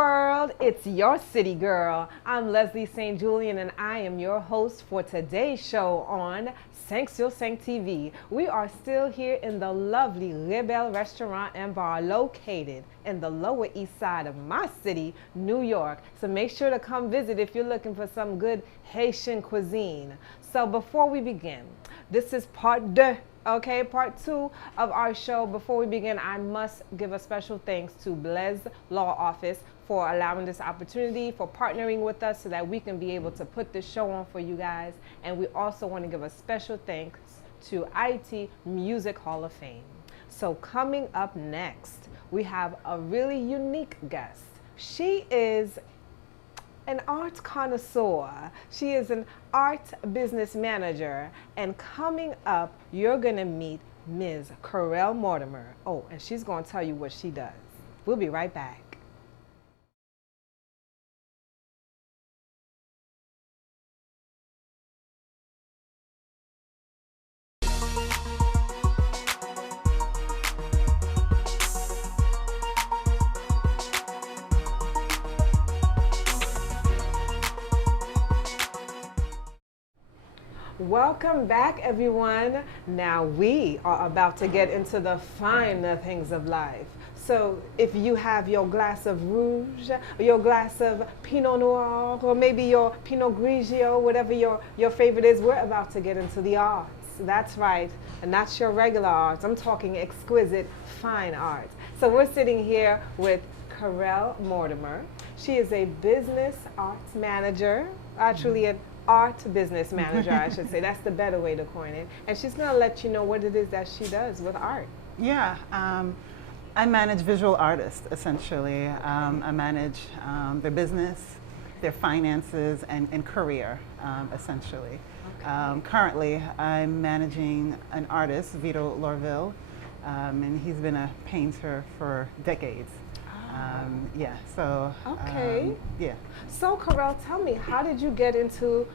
world, it's your city girl. I'm Leslie SAINT-JULIEN and I am your host for today's show on SAINT-JULIEN TV. We are still here in the lovely Rebelle Restaurant and Bar located in the Lower East Side of my city, New York. So make sure to come visit if you're looking for some good Haitian cuisine. So before we begin, this is part deux. Okay, part two of our show. Before we begin, I must give a special thanks to Blaise Law Office for allowing this opportunity, for partnering with us so that we can be able to put this show on for you guys. And we also want to give a special thanks to IT Music Hall of Fame. So coming up next, we have a really unique guest. She is an art connoisseur. She is an art business manager. And coming up, you're gonna meet Ms. Clarele Mortimer. Oh, and she's gonna tell you what she does. We'll be right back. Welcome back, everyone. Now we are about to get into the finer things of life. So if you have your glass of rouge, or your glass of Pinot Noir, or maybe your Pinot Grigio, whatever your favorite is, we're about to get into the arts. That's right, and not your regular arts. I'm talking exquisite, fine art. So we're sitting here with Clarele Mortimer. She is a business arts manager, actually an art business manager, I should say. That's the better way to coin it. And she's going to let you know what it is that she does with art. Yeah, I manage visual artists, essentially. I manage their business, their finances, and career, essentially. Okay. Currently, I'm managing an artist, Vito Lorville, and he's been a painter for decades. Yeah, so. Okay. Yeah. So, Clarele, tell me, how did you get into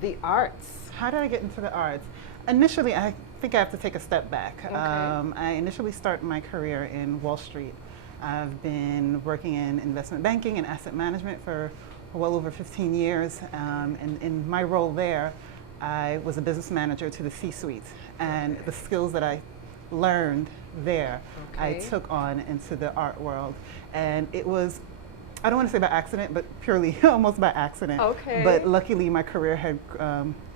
the arts? How did I get into the arts? Initially, I think I have to take a step back. Okay. I initially started my career in Wall Street. I've been working in investment banking and asset management for well over 15 years. And in my role there, I was a business manager to the C-suite. And the skills that I learned there, I took on into the art world. And it was, I don't want to say by accident, but purely almost by accident. Okay. But luckily my career had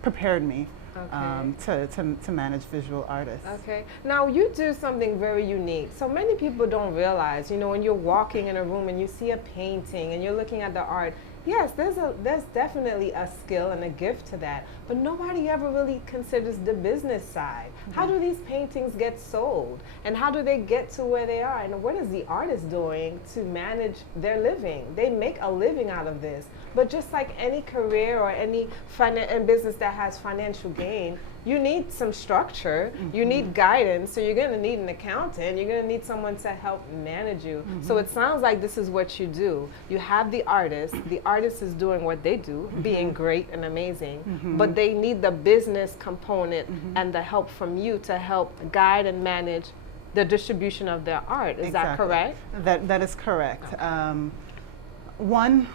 prepared me Okay. to manage visual artists. Okay. Now you do something very unique. So many people don't realize, you know, when you're walking in a room and you see a painting and you're looking at the art, yes, there's definitely a skill and a gift to that, but nobody ever really considers the business side. Mm-hmm. How do these paintings get sold? And how do they get to where they are? And what is the artist doing to manage their living? They make a living out of this. But just like any career or any business that has financial gain, you need some structure, mm-hmm. you need guidance, so you're going to need an accountant, you're going to need someone to help manage you. Mm-hmm. So it sounds like this is what you do. You have the artist is doing what they do, mm-hmm. being great and amazing, mm-hmm. but they need the business component mm-hmm. and the help from you to help guide and manage the distribution of their art. Is that correct? That is correct. Okay. One,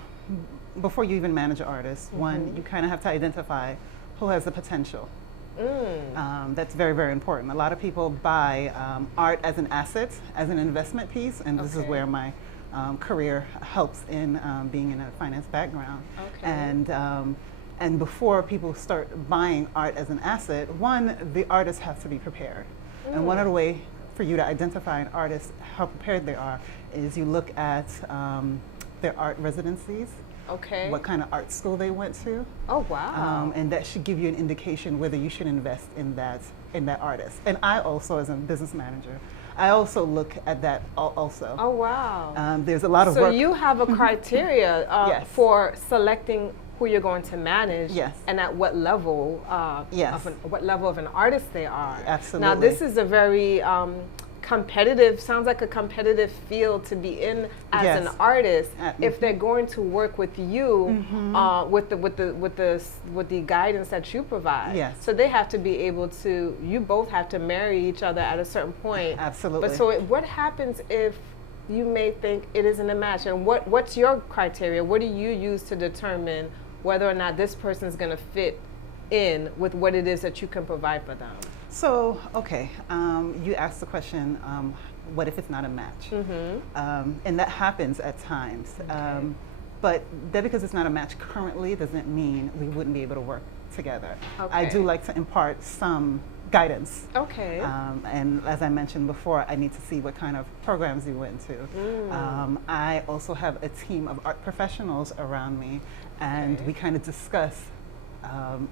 before you even manage an artist, mm-hmm. one, you kind of have to identify who has the potential. That's very, very important. A lot of people buy art as an asset, as an investment piece, and this is where my career helps in being in a finance background. Okay. And before people start buying art as an asset, one, the artists have to be prepared. And one of the ways for you to identify an artist, how prepared they are, is you look at their art residencies. Okay. What kind of art school they went to. Oh, wow. And that should give you an indication whether you should invest in that artist. And I also, as a business manager, I also look at that also. Oh, wow. There's a lot of work. So you have a criteria yes. for selecting who you're going to manage, yes. and at what level, yes. what level of an artist they are. Absolutely. Now, this is a very competitive, sounds like a competitive field to be in as yes. an artist. If they're going to work with you, mm-hmm. with the guidance that you provide. Yes. So they have to be able to. You both have to marry each other at a certain point. Absolutely. But so what happens if you may think it isn't a match? And what's your criteria? What do you use to determine whether or not this person is going to fit in with what it is that you can provide for them? So, okay, you asked the question, what if it's not a match? And that happens at times. Okay. But that because it's not a match currently doesn't mean we wouldn't be able to work together. Okay. I do like to impart some guidance. Okay. And as I mentioned before, I need to see what kind of programs you went to. I also have a team of art professionals around me, and we kind of discuss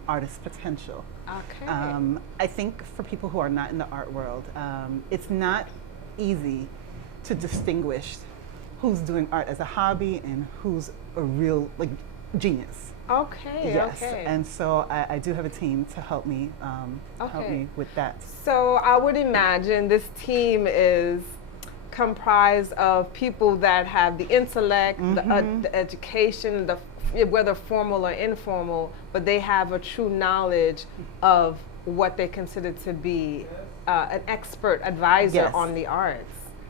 artist potential. Okay. I think for people who are not in the art world, it's not easy to distinguish who's doing art as a hobby and who's a real genius. Okay. Yes, Okay. and so I do have a team to help me with that. So I would imagine this team is comprised of people that have the intellect, the education, whether formal or informal, but they have a true knowledge of what they consider to be an expert advisor on the arts.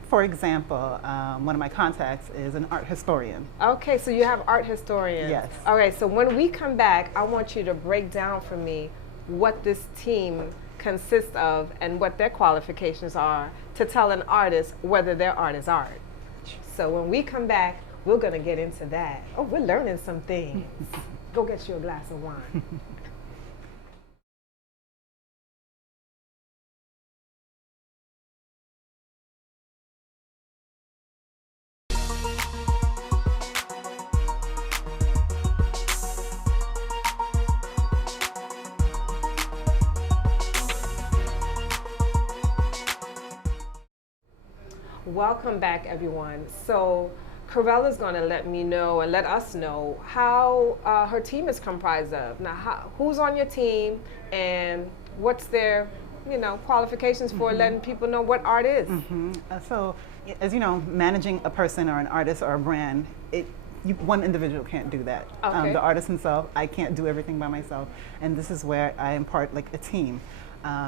For example, one of my contacts is an art historian. Okay, so you have art historians. Yes. All right, so when we come back, I want you to break down for me what this team consists of and what their qualifications are to tell an artist whether their art is art. So when we come back, we're going to get into that. Oh, we're learning some things. Go get you a glass of wine. Welcome back, everyone. So Clarele is going to let me know and let us know how her team is comprised of. Now, who's on your team and what's their, qualifications for letting people know what art is? So, as you know, managing a person or an artist or a brand, one individual can't do that. Okay. The artist himself, I can't do everything by myself, and this is where I impart a team.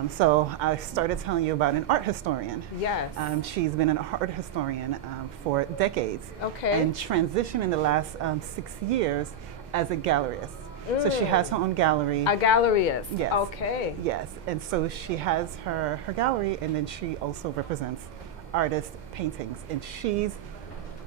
So I started telling you about an art historian. Yes. She's been an art historian for decades. Okay. And transitioned in the last 6 years as a galleryist. So she has her own gallery. A galleryist. Yes. Okay. Yes. And so she has her gallery, and then she also represents artist paintings. And she's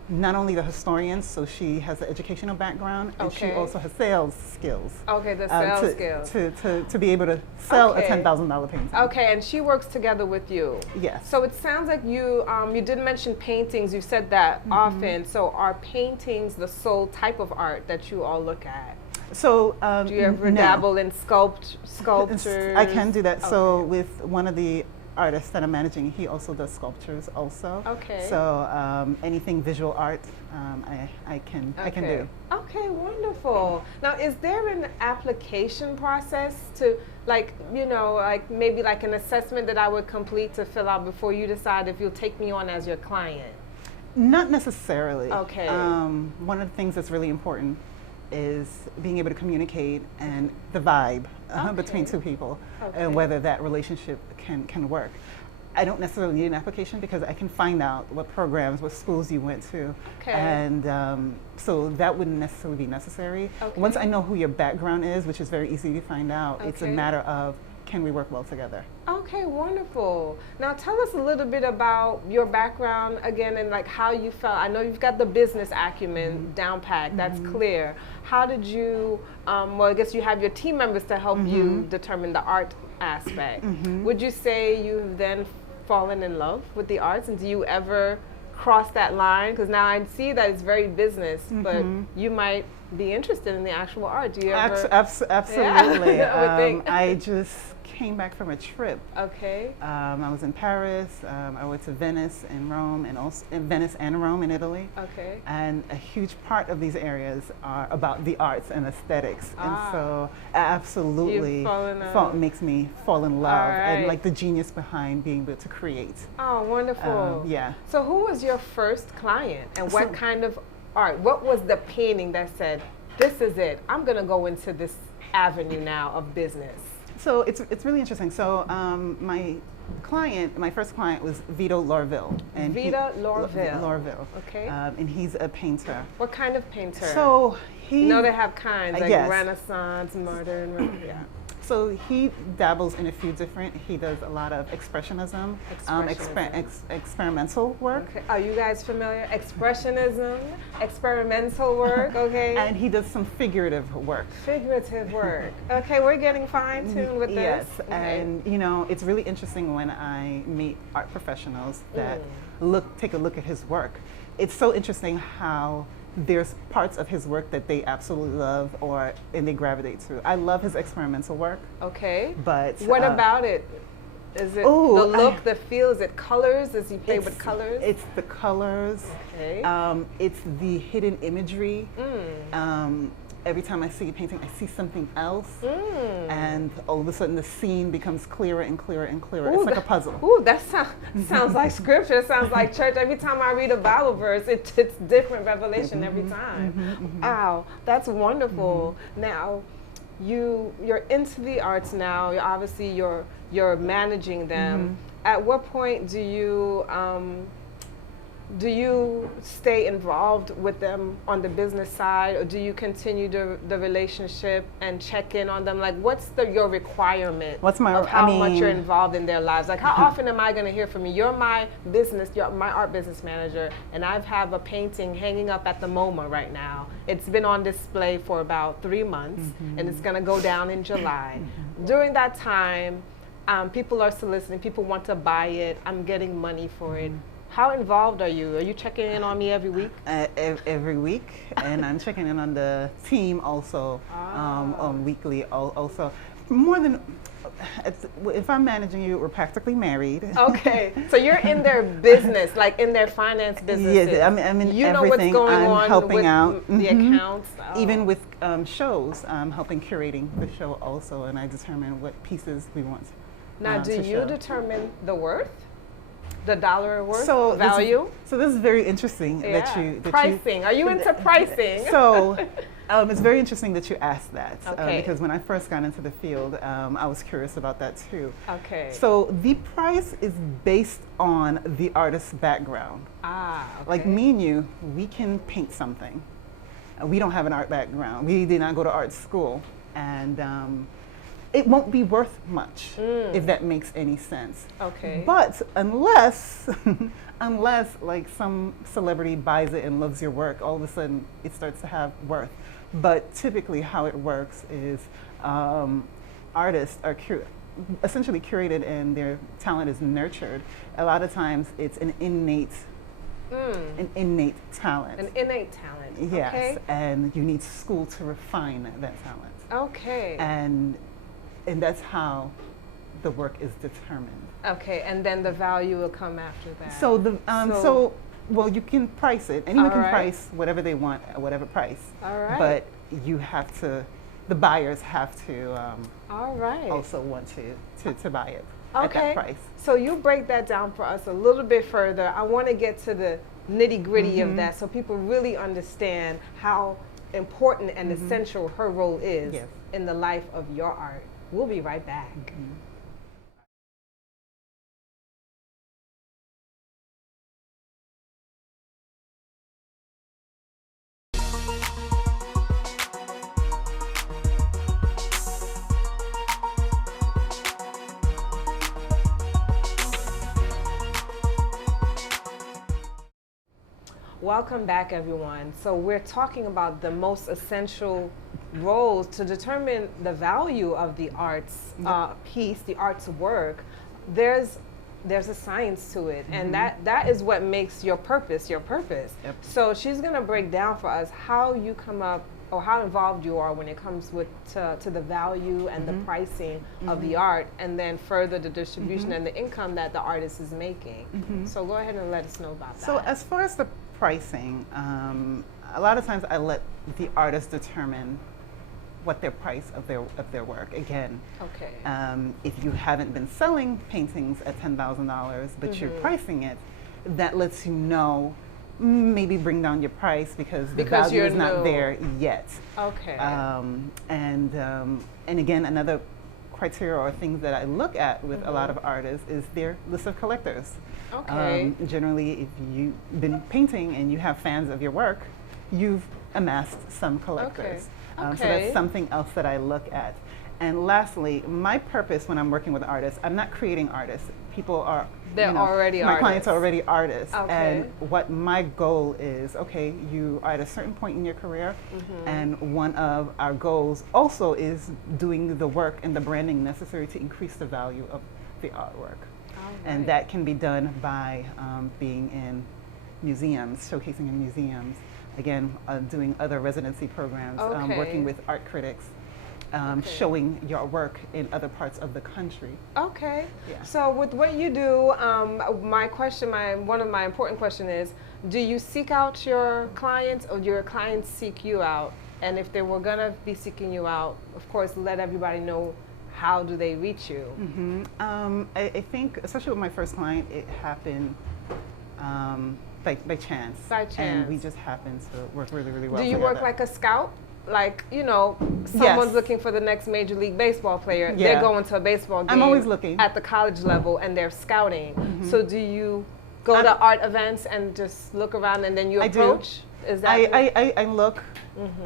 not only the historian, so she has the educational background, and she also has sales skills. Okay, the sales skills. To be able to sell a $10,000 painting. Okay, and she works together with you. Yes. So it sounds like you did mention paintings. You said that often. So are paintings the sole type of art that you all look at? So do you ever dabble in sculptures? I can do that. Okay. So with one of the artist that I'm managing, he also does sculptures also. Okay. So anything visual art, I can do. Okay, wonderful. Now, is there an application process to maybe an assessment that I would complete to fill out before you decide if you'll take me on as your client? Not necessarily. Okay. One of the things that's really important is being able to communicate and the vibe between two people and whether that relationship can work. I don't necessarily need an application because I can find out what programs, what schools you went to. Okay. And so that wouldn't necessarily be necessary. Okay. Once I know who your background is, which is very easy to find out, it's a matter of can we work well together. Okay, wonderful. Now tell us a little bit about your background again and how you felt. I know you've got the business acumen down pat, that's clear. How did you, I guess you have your team members to help you determine the art aspect. Would you say you've then fallen in love with the arts, and do you ever cross that line? Because now I see that it's very business, but you might be interested in the actual art. Do you ever? Absolutely. Yeah, I would think. I just came back from a trip. Okay. I was in Paris. I went to Venice and Rome, and also in Venice and Rome in Italy. Okay. And a huge part of these areas are about the arts and aesthetics, and so absolutely makes me fall in love and the genius behind being able to create. Oh, wonderful. Yeah. So who was your first client, and what kind of art? What was the painting that said, "This is it. I'm going to go into this avenue now of business"? So it's really interesting. So my first client was Vito Lorville. And Vito Lorville. Lorville. Okay. And he's a painter. What kind of painter? So he. You know they have kinds, like yes. Renaissance, modern. Yeah. So he dabbles in a few different. He does a lot of expressionism, experimental work. Okay. Are you guys familiar? Expressionism, experimental work. Okay. And he does some figurative work. Figurative work. Okay, we're getting fine-tuned with this. Yes, and you know, it's really interesting when I meet art professionals that take a look at his work. It's so interesting how there's parts of his work that they absolutely love and they gravitate to. I love his experimental work. Okay. But what about it? Is it the look, the feel? Is it colors? Does he play with colors? It's the colors. Okay. It's the hidden imagery. Every time I see a painting, I see something else, and all of a sudden the scene becomes clearer and clearer and clearer. It's like a puzzle. Ooh, that sounds like scripture. It sounds like church. Every time I read a Bible verse, it's different revelation every time. Wow, that's wonderful. Now, you're into the arts now. You're managing them. At what point do you stay involved with them on the business side, or do you continue the relationship and check in on them? Like, what's your requirement of how much you're involved in their lives? Like, how often am I going to hear from you? You're my art business manager, and I have a painting hanging up at the MoMA right now. It's been on display for about 3 months, and it's going to go down in July. During that time, people are soliciting, people want to buy it, I'm getting money for it. How involved are you? Are you checking in on me every week? Every week, and I'm checking in on the team also weekly. Also, more than if I'm managing you, we're practically married. Okay, so you're in their business, like in their finance businesses. Yes, I'm in you everything. know what's going I'm on helping with out the accounts. Even with shows, I'm helping curating the show also, and I determine what pieces we want. Now, do you determine the worth? The dollar worth value? This is very interesting that you... Pricing. Are you into pricing? So it's very interesting that you asked that. Okay. Because when I first got into the field, I was curious about that too. Okay. So the price is based on the artist's background. Okay. Like me and you, we can paint something. We don't have an art background. We did not go to art school. And it won't be worth much, if that makes any sense. Okay. But unless like some celebrity buys it and loves your work, all of a sudden it starts to have worth. But typically how it works is artists are essentially curated and their talent is nurtured. A lot of times it's an innate talent. An innate talent. Yes, okay. And you need school to refine that talent. Okay. And that's how the work is determined. Okay, and then the value will come after that. So well, you can price it. Anyone can price whatever they want at whatever price. All right. But you have to, the buyers have to also want to buy it at that price. So you break that down for us a little bit further. I want to get to the nitty-gritty of that so people really understand how important and essential her role is in the life of your art. We'll be right back. Welcome back, everyone. So we're talking about the most essential roles to determine the value of the arts piece, the art's work. There's a science to it, and that is what makes your purpose your purpose. Yep. So she's going to break down for us how you come up, or how involved you are when it comes to the value and the pricing of the art, and then further the distribution and the income that the artist is making. So go ahead and let us know about that. So as far as the pricing, a lot of times I let the artist determine what their price of their work. Again, if you haven't been selling paintings at $10,000, but you're pricing it, that lets you know, maybe bring down your price because the value is not there yet. Okay. And again, another criteria or things that I look at with a lot of artists is their list of collectors. Okay. Generally, if you've been painting and you have fans of your work, you've amassed some collectors. Okay. So that's something else that I look at. And lastly, my purpose when I'm working with artists, I'm not creating artists. People are, they're already my artists. clients are already artists. Okay. And what my goal is, okay, you are at a certain point in your career, and one of our goals also is doing the work and the branding necessary to increase the value of the artwork. And that can be done by being in museums, showcasing in museums, again, doing other residency programs, working with art critics, showing your work in other parts of the country. Okay. Yeah. So with what you do, one of my important questions is, do you seek out your clients or your clients seek you out? And if they were going to be seeking you out, of course, let everybody know how do they reach you? I think, especially with my first client, it happened by chance. By chance. And we just happened to work really, really well Do you together. work like a scout? Like, you know, someone's looking for the next Major League Baseball player. Yeah. They're going to a baseball game. I'm always looking. At the college level, and they're scouting. So do you go to art events and just look around and then you approach? Is that I look.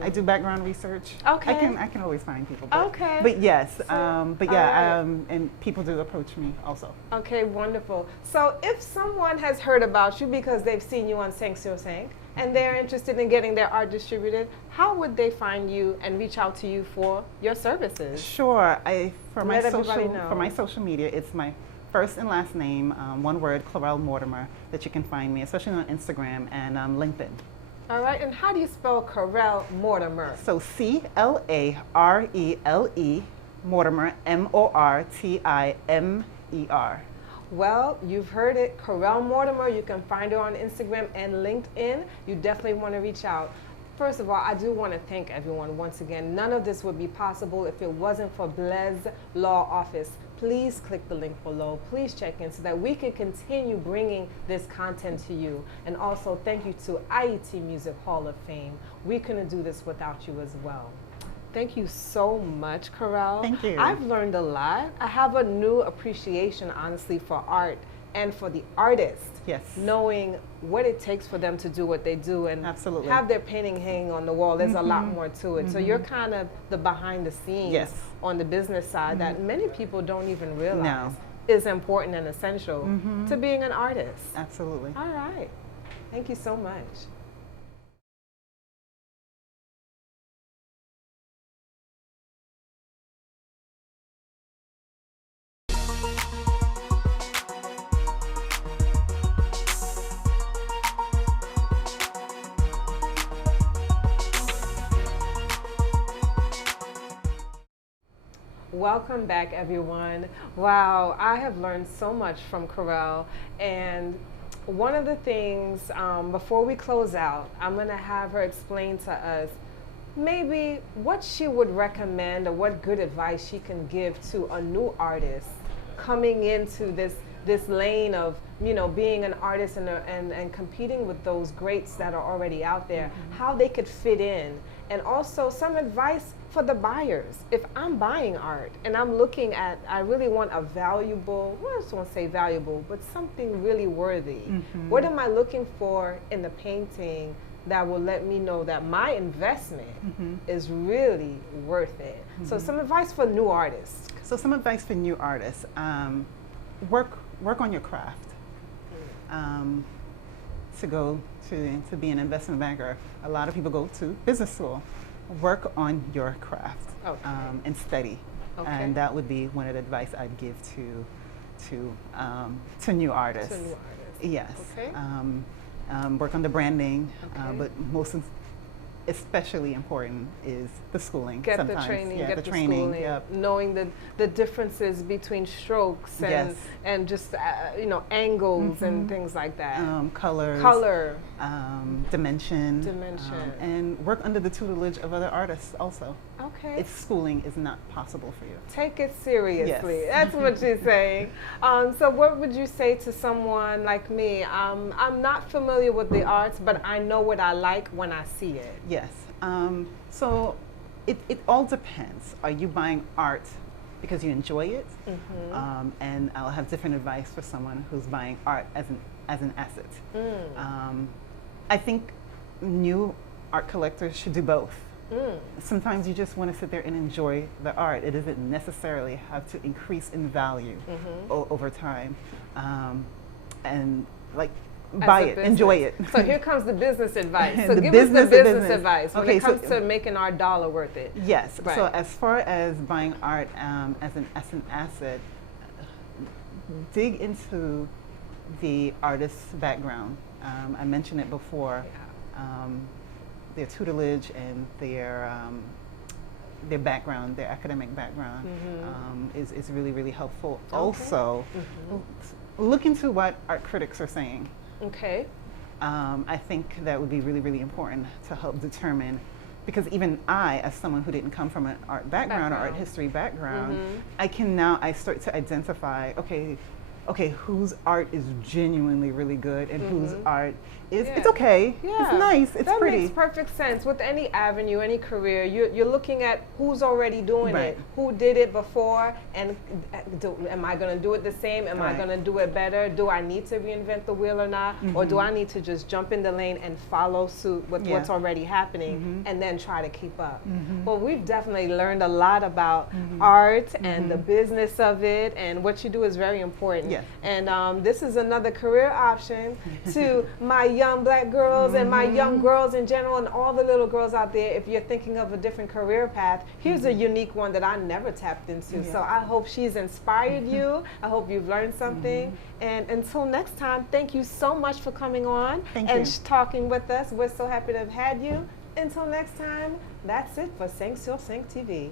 I do background research. Okay. I can always find people. But, But yes. And people do approach me also. Okay, wonderful. So if someone has heard about you because they've seen you on SAINT-JULIEN and they're interested in getting their art distributed, how would they find you and reach out to you for your services? Sure. For my social media, it's my first and last name, one word, Clarele Mortimer, that you can find me, especially on Instagram and LinkedIn. All right, and how do you spell Clarele Mortimer? So Clarele Mortimer, Mortimer. Well, you've heard it, Clarele Mortimer. You can find her on Instagram and LinkedIn. You definitely want to reach out. First of all, I do want to thank everyone once again. None of this would be possible if it wasn't for Blaise Law Office. Please click the link below. Please check in so that we can continue bringing this content to you. And also thank you to IET Music Hall of Fame. We couldn't do this without you as well. Thank you so much, Clarele. Thank you. I've learned a lot. I have a new appreciation, honestly, for art and for the artist. Yes. Knowing what it takes for them to do what they do and have their painting hanging on the wall. There's a lot more to it. So you're kind of the behind the scenes on the business side that many people don't even realize is important and essential to being an artist. Absolutely. All right. Thank you so much. Welcome back, everyone. Wow, I have learned so much from Clarele, and one of the things, before we close out, I'm going to have her explain to us maybe what she would recommend or what good advice she can give to a new artist coming into this lane of, you know, being an artist and competing with those greats that are already out there, how they could fit in, and also some advice for the buyers. If I'm buying art and I'm looking at, I really want a valuable, well, I just won't say valuable, but something really worthy. What am I looking for in the painting that will let me know that my investment is really worth it? So some advice for new artists. So some advice for new artists. Work on your craft. To go to be an investment banker, a lot of people go to business school. Work on your craft and study, and that would be one of the advice I'd give to new artists. To new artists. Yes. Okay. Work on the branding, but especially important is the schooling. Get sometimes. the training, get the training, schooling, knowing the differences between strokes and just you know, angles and things like that. Color, dimension, and work under the tutelage of other artists also. Okay. If schooling is not possible for you, take it seriously. That's what she's saying. So what would you say to someone like me? I'm not familiar with the arts, but I know what I like when I see it. Yes. So it all depends. Are you buying art because you enjoy it. And I'll have different advice for someone who's buying art as an asset. I think new art collectors should do both. Sometimes you just want to sit there and enjoy the art. It doesn't necessarily have to increase in value over time. And like, buy it, enjoy it. So here comes the business advice. So The give us the business business advice when Okay, it comes to making our dollar worth it. Yes. Right. So as far as buying art as an asset, dig into the artist's background. I mentioned it before. Their tutelage and their background, their academic background, is really, really helpful. Okay. Also, look into what art critics are saying. Okay. I think that would be really, really important to help determine, because even I, as someone who didn't come from an art background or art history background, I start to identify, okay, whose art is genuinely really good and whose art is, it's okay, it's nice, it's pretty. That makes perfect sense. With any avenue, any career, you're looking at who's already doing it, who did it before, and am I going to do it the same? Am I going to do it better? Do I need to reinvent the wheel or not? Or do I need to just jump in the lane and follow suit with what's already happening and then try to keep up? Well, we've definitely learned a lot about art and the business of it, and what you do is very important. And this is another career option to my young black girls and my young girls in general, and all the little girls out there. If you're thinking of a different career path, here's a unique one that I never tapped into. So I hope she's inspired you. I hope you've learned something. And until next time, thank you so much for coming on and talking with us. We're so happy to have had you. Until next time, that's it for SAINT-JULIEN TV.